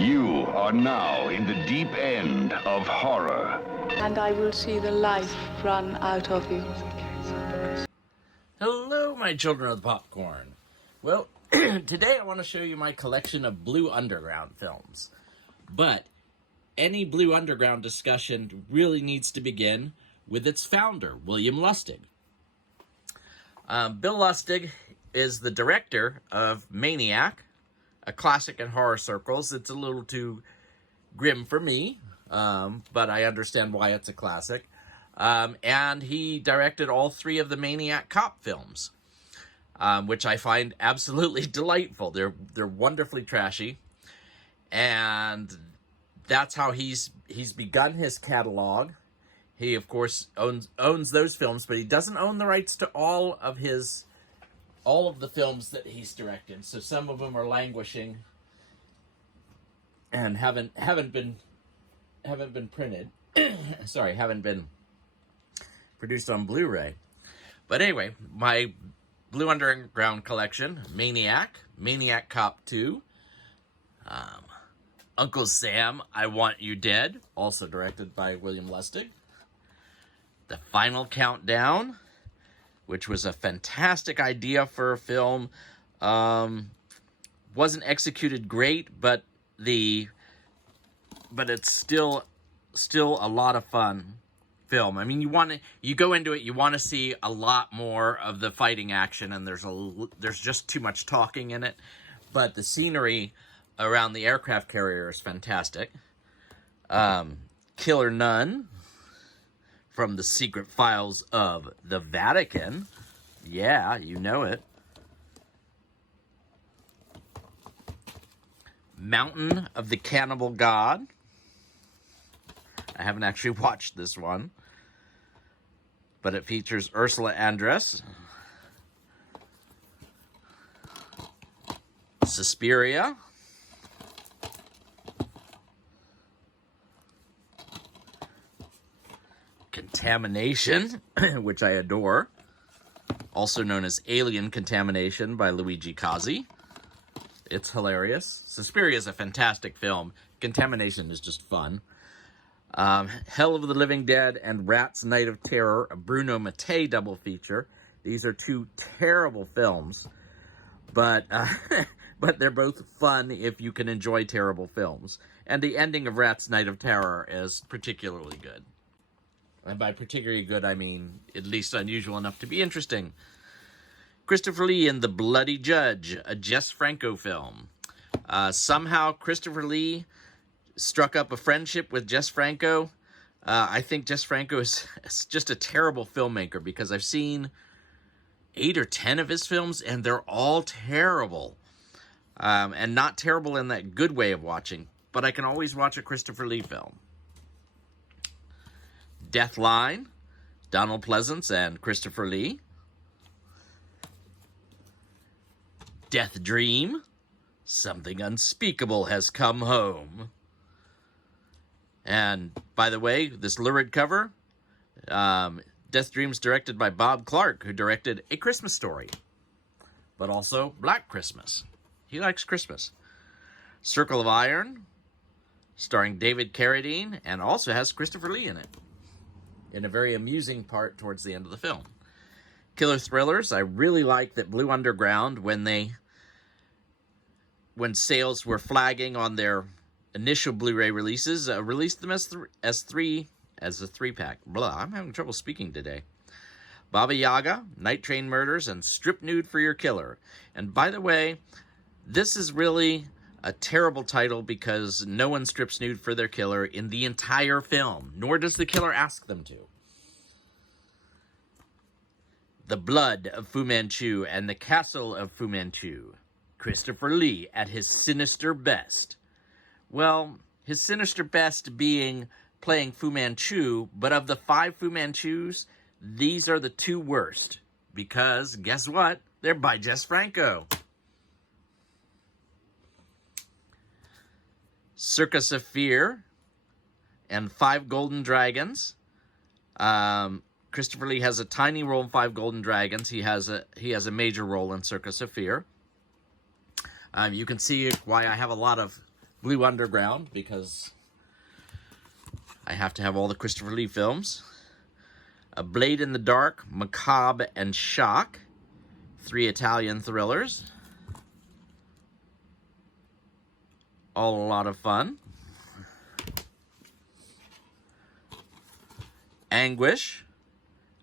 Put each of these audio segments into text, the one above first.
You are now in the deep end of horror. And I will see the life run out of you. Hello, my children of the popcorn. Well, today I want to show you my collection of Blue Underground films. But any Blue Underground discussion really needs to begin with its founder, William Lustig. Bill Lustig is the director of Maniac, a classic in horror circles. It's a little too grim for me, but I understand why it's a classic. And he directed all three of the Maniac cop films, which I find absolutely delightful. They're wonderfully trashy, and that's how he's begun his catalog. He, of course, owns those films, but he doesn't own the rights to all of the films that he's directed. So some of them are languishing and haven't been printed. Sorry, haven't been produced on Blu-ray. But anyway, my Blue Underground collection: Maniac, Maniac Cop 2, Uncle Sam, I Want You Dead, also directed by William Lustig, The Final Countdown, which was a fantastic idea for a film. Wasn't executed great, but it's still a lot of fun film. I mean, you go into it, you want to see a lot more of the fighting action, and there's just too much talking in it. But the scenery around the aircraft carrier is fantastic. Killer Nun, from the Secret Files of the Vatican. Yeah, you know it. Mountain of the Cannibal God. I haven't actually watched this one, but it features Ursula Andress. Suspiria. Contamination, which I adore, also known as Alien Contamination by Luigi Cozzi. It's hilarious. Suspiria is a fantastic film. Contamination is just fun. Hell of the Living Dead and Rat's Night of Terror, a Bruno Mattei double feature. These are two terrible films, but they're both fun if you can enjoy terrible films. And the ending of Rat's Night of Terror is particularly good. And by particularly good, I mean at least unusual enough to be interesting. Christopher Lee in The Bloody Judge, a Jess Franco film. Somehow Christopher Lee struck up a friendship with Jess Franco. I think Jess Franco is just a terrible filmmaker, because I've seen 8 or 10 of his films, and they're all terrible. And not terrible in that good way of watching, but I can always watch a Christopher Lee film. Deathline, Donald Pleasance and Christopher Lee. Death Dream, Something Unspeakable Has Come Home. And, by the way, this lurid cover, Death Dream's directed by Bob Clark, who directed A Christmas Story, but also Black Christmas. He likes Christmas. Circle of Iron, starring David Carradine, and also has Christopher Lee in it, in a very amusing part towards the end of the film. Killer Thrillers, I really like that Blue Underground, when sales were flagging on their initial Blu-ray releases, released them as a 3-pack. Blah, I'm having trouble speaking today. Baba Yaga, Night Train Murders, and Strip Nude for Your Killer. And by the way, this is really a terrible title, because no one strips nude for their killer in the entire film, nor does the killer ask them to. The Blood of Fu Manchu and the Castle of Fu Manchu. Christopher Lee at his sinister best. Well, his sinister best being playing Fu Manchu, but of the 5 Fu Manchus, these are the 2 worst, because guess what? They're by Jess Franco. Circus of Fear and 5 Golden Dragons. Christopher Lee has a tiny role in 5 Golden Dragons. He has a major role in Circus of Fear. You can see why I have a lot of Blue Underground, because I have to have all the Christopher Lee films. A Blade in the Dark, Macabre, and Shock. 3 Italian thrillers. All a lot of fun. Anguish,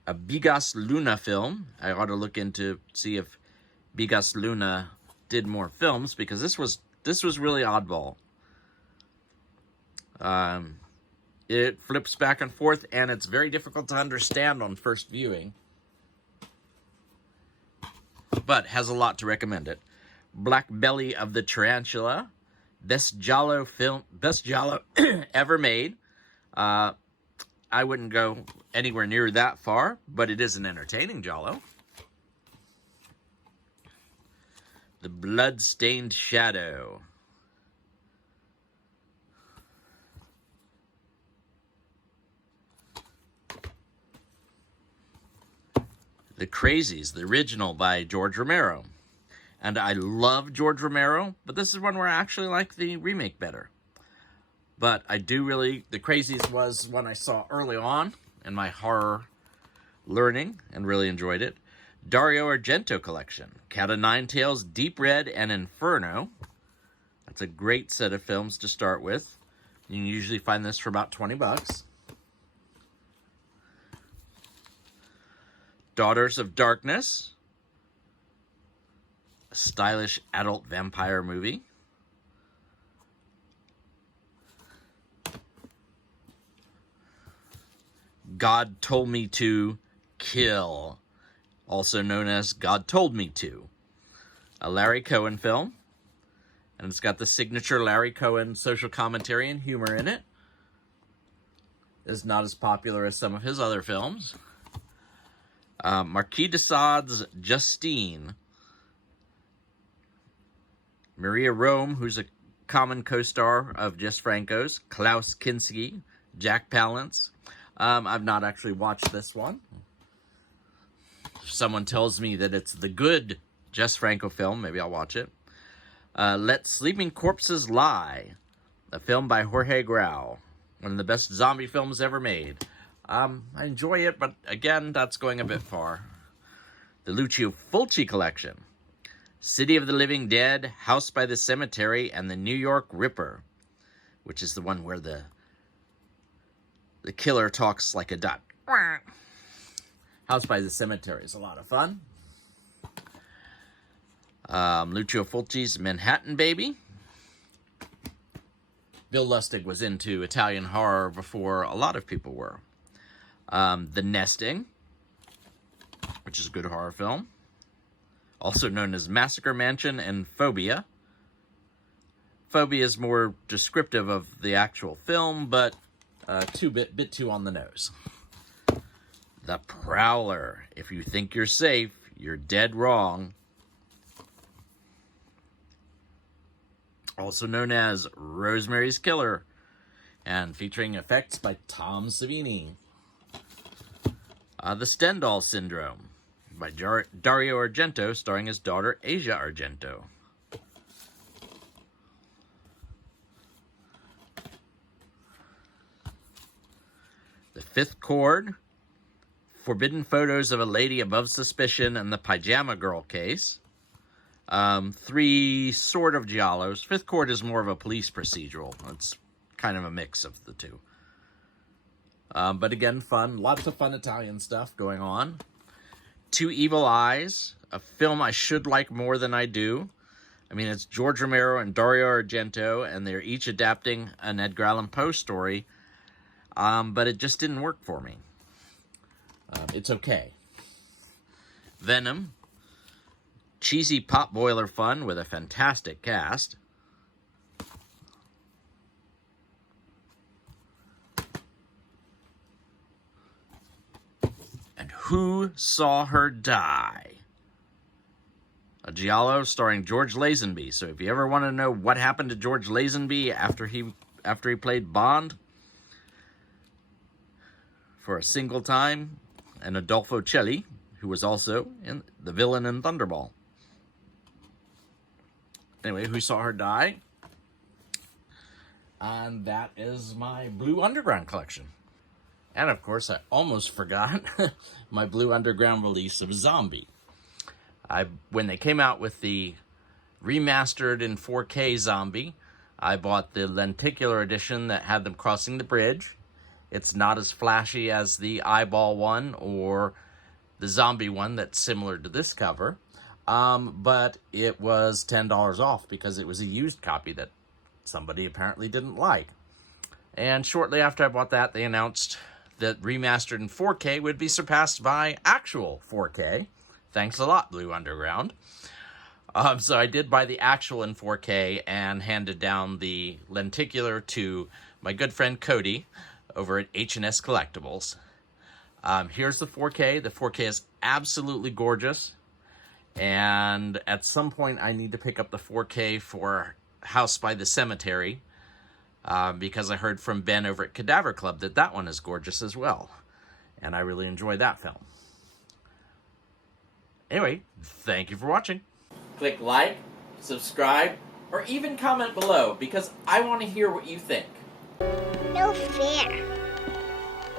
a Bigas Luna film. I ought to look into see if Bigas Luna did more films, because this was really oddball. It flips back and forth, and it's very difficult to understand on first viewing, but has a lot to recommend it. Black Belly of the Tarantula, best Giallo ever made. I wouldn't go anywhere near that far, but it is an entertaining Giallo. The Blood-Stained Shadow. The Crazies, the original by George Romero. And I love George Romero, but this is one where I actually like the remake better. But I do really... The Crazies was one I saw early on in my horror learning and really enjoyed it. Dario Argento collection. Cat o' Nine Tails, Deep Red, and Inferno. That's a great set of films to start with. You can usually find this for about $20. Daughters of Darkness. A stylish adult vampire movie. God Told Me to Kill, also known as God Told Me To. A Larry Cohen film. And it's got the signature Larry Cohen social commentary and humor in it. It's not as popular as some of his other films. Marquis de Sade's Justine. Maria Rome, who's a common co-star of Jess Franco's. Klaus Kinski. Jack Palance. I've not actually watched this one. If someone tells me that it's the good Jess Franco film, maybe I'll watch it. Let Sleeping Corpses Lie, a film by Jorge Grau, one of the best zombie films ever made. I enjoy it, but again, that's going a bit far. The Lucio Fulci collection, City of the Living Dead, House by the Cemetery, and the New York Ripper, which is the one where the killer talks like a duck. House by the Cemetery is a lot of fun. Lucio Fulci's Manhattan Baby. Bill Lustig was into Italian horror before a lot of people were. The Nesting, which is a good horror film. Also known as Massacre Mansion and Phobia. Phobia is more descriptive of the actual film, but bit too on the nose. The Prowler. If you think you're safe, you're dead wrong. Also known as Rosemary's Killer, and featuring effects by Tom Savini. The Stendhal Syndrome by Dario Argento, starring his daughter Asia Argento. The Fifth Chord, Forbidden Photos of a Lady Above Suspicion, and the Pajama Girl Case. 3 sort of giallos. Fifth Chord is more of a police procedural. It's kind of a mix of the two. But again, fun. Lots of fun Italian stuff going on. Two Evil Eyes, a film I should like more than I do. I mean, it's George Romero and Dario Argento, and they're each adapting an Edgar Allan Poe story. But it just didn't work for me. It's okay. Venom. Cheesy potboiler fun with a fantastic cast. And Who Saw Her Die? A giallo starring George Lazenby. So if you ever want to know what happened to George Lazenby after he played Bond for a single time, and Adolfo Celli, who was also the villain in Thunderball. Anyway, Who Saw Her Die? And that is my Blue Underground collection. And of course, I almost forgot my Blue Underground release of Zombie. When they came out with the remastered in 4K Zombie, I bought the lenticular edition that had them crossing the bridge. It's not as flashy as the eyeball one or the zombie one that's similar to this cover. But it was $10 off because it was a used copy that somebody apparently didn't like. And shortly after I bought that, they announced that remastered in 4K would be surpassed by actual 4K. Thanks a lot, Blue Underground. So I did buy the actual in 4K and handed down the lenticular to my good friend Cody over at H&S Collectibles. Here's the 4K. The 4K is absolutely gorgeous. And at some point, I need to pick up the 4K for House by the Cemetery, because I heard from Ben over at Cadaver Club that that one is gorgeous as well. And I really enjoyed that film. Anyway, thank you for watching. Click like, subscribe, or even comment below, because I want to hear what you think. No fair.